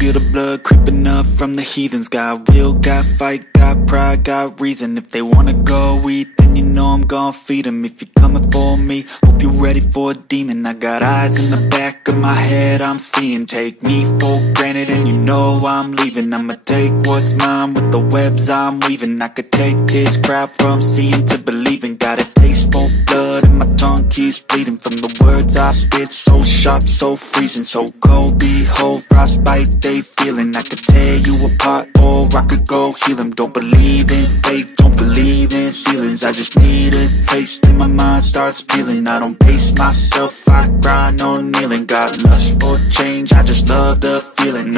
feel the blood creeping up from the heathens. Got will, got fight, got pride, got reason. If they wanna go eat, then you know I'm gon' feed them. If you're coming for me, hope you're ready for a demon. I got eyes in the back of my head, I'm seeing. Take me for granted and you know I'm leaving. I'ma take what's mine with the webs I'm weaving. I could take this crowd from seeing to believing. Got a taste for blood and my tongue keeps bleeding from the words I spit. So sharp, so freezing, so cold. Behold, frostbite they feeling. I could tear you apart or I could go heal them. Don't believe in fate, don't believe in ceilings. I just need a taste and my mind starts peeling. I don't pace myself, I grind on kneeling. Got lust for change, I just love the feeling.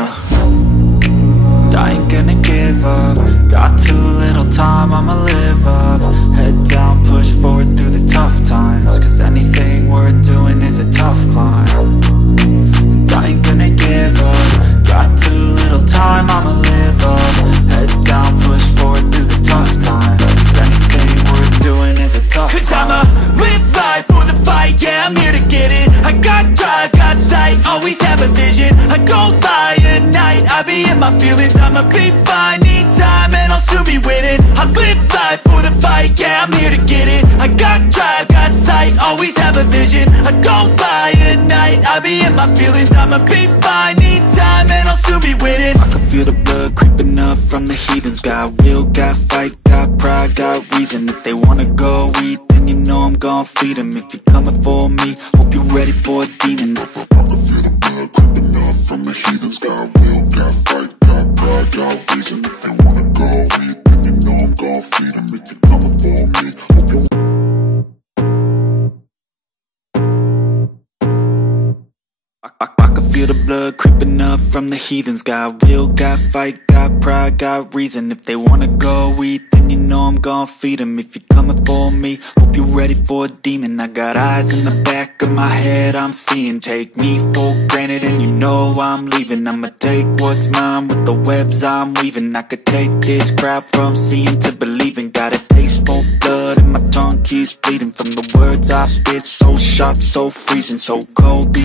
I ain't gonna give up. Got too little time, I'ma live up. Head down, push forward through the tough times. Cause anything worth doing is a tough climb. And I ain't gonna give up. Got too little time, I'ma live up. Head down, push forward through the tough times. Cause anything worth doing is a tough climb. Cause I'ma live life for the fight, yeah, I'm here to get it. I got drive, got sight, always have a vision. I don't lie at night, I be in my feelings. I'ma be fine, need time and I'll soon be winning. I live life for the fight, yeah, I'm here to get it. I got drive, got sight, always have a vision. I don't lie at night, I be in my feelings. I'ma be fine, need time and I'll soon be winning. I can feel the blood creeping up from the heathens. Got will, got fight, got pride, got reason. If they wanna go eat, then you know I'm gon' feed them. If you're coming for me, hope you're ready for a demon. I can feel the blood creeping up from the heathens. Got will, got fight, got pride, got reason. If they wanna go eat, then you know I'm gon' feed them. If you're coming for me, hope you're I can feel the blood creeping up from the heathens. Got will, got fight, got pride, got reason. If they wanna go eat, then you know I'm gon' feed them. If you're coming for me, hope you're ready for a demon. I got eyes in the back of my head, I'm seeing. Take me for granted and you know I'm leaving. I'ma take what's mine with the webs I'm weaving. I could take this crowd from seeing to believing. Got a taste for blood and my tongue keeps bleeding from the words I spit. So sharp, so freezing, so cold.